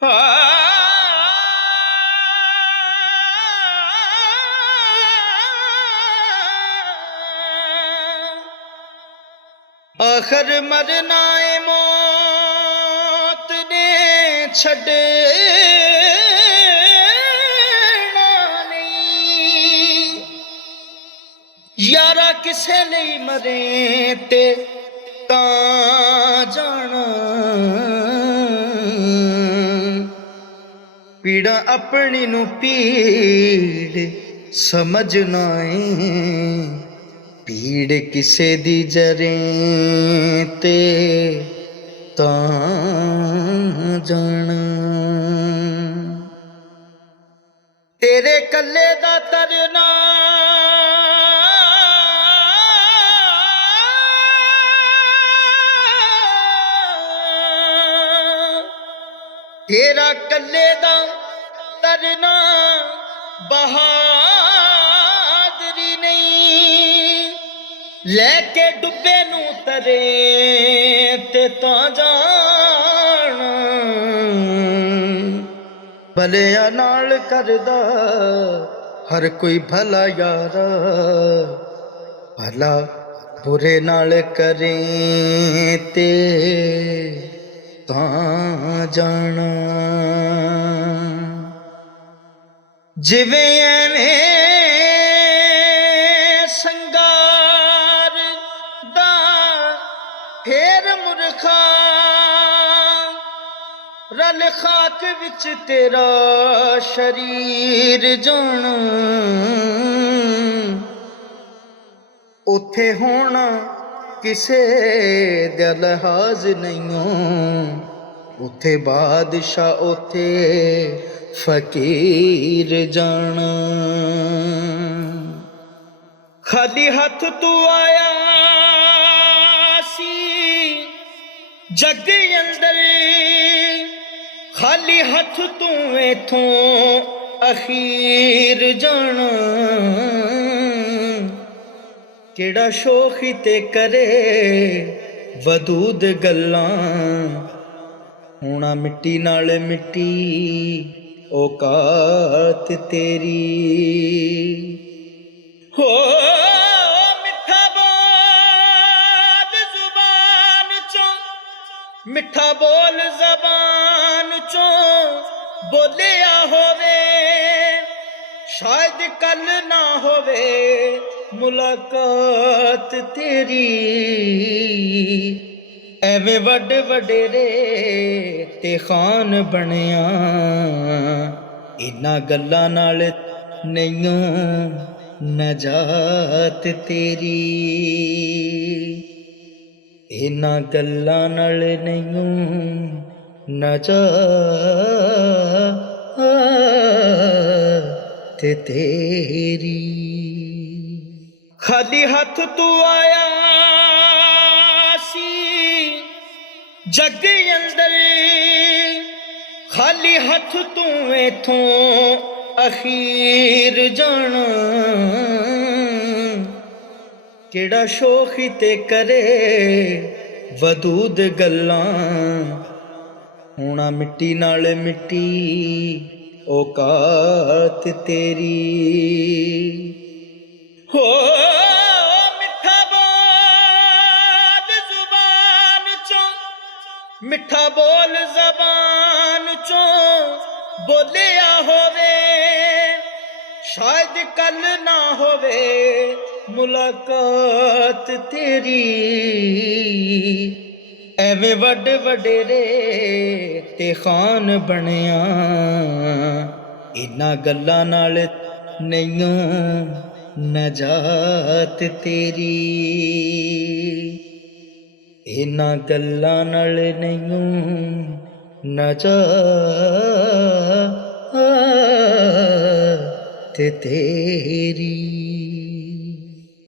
आखिर मरना है मौत ने छड़े यारा किसे नहीं मरे ते ता जाना पीड़ा अपनी नू पीड़ समझना है पीड़ किसे दी जरे ते ता जाना तेरे कल्ले दा तरना तेरा कल्ले दा तरना बहादुरी नहीं लेके डुबे नू तरे ते ता जाना भलिया नाल करदा हर कोई भला यारा भला बुरे नाल करे ते ता जाना जिवें एवें संगार दा फेर मुरखा रल खाक विच तेरा शरीर जाना उथे होना किसे दा लिहाज नहीं उथे बादशाह उथे फकीर जाना खाली हथ तू आया सी जग अंदर खाली हथ तू इथों अखीर जाना केड़ा शोखी ते करे वदूद गल्लां होना मिट्टी नाल मिट्टी औकात तेरी हो मिठा बोल जुबान चो मिठा बोल जबान चो बोलिया होवे शायद कल ना होवे मुलाकात तेरी एवें वड वडेरे ते खान बनिया इन्हां गल्लां नाल नहीं नजात तेरी इन्हां गल्लां नाल नहीं नजात तेरी खाली हथ तू आया सी जग अंदर खाली हथ तू इथों अखीर जाना केड़ा शोखी ते करे वदूद गल्लां होना मिट्टी नाल मिट्टी औकात तेरी हो मिठा बोल जुबान चो मिठा बोल जबान चो बोलिया होवे शायद कल ना होवे मुलाकात तेरी एवें वड वडेरे ते खान बनिया इन्हां गल्लां नाल नहीं नजात तेरी इन्हां गल्लां नाल नहीं नजात तेरी।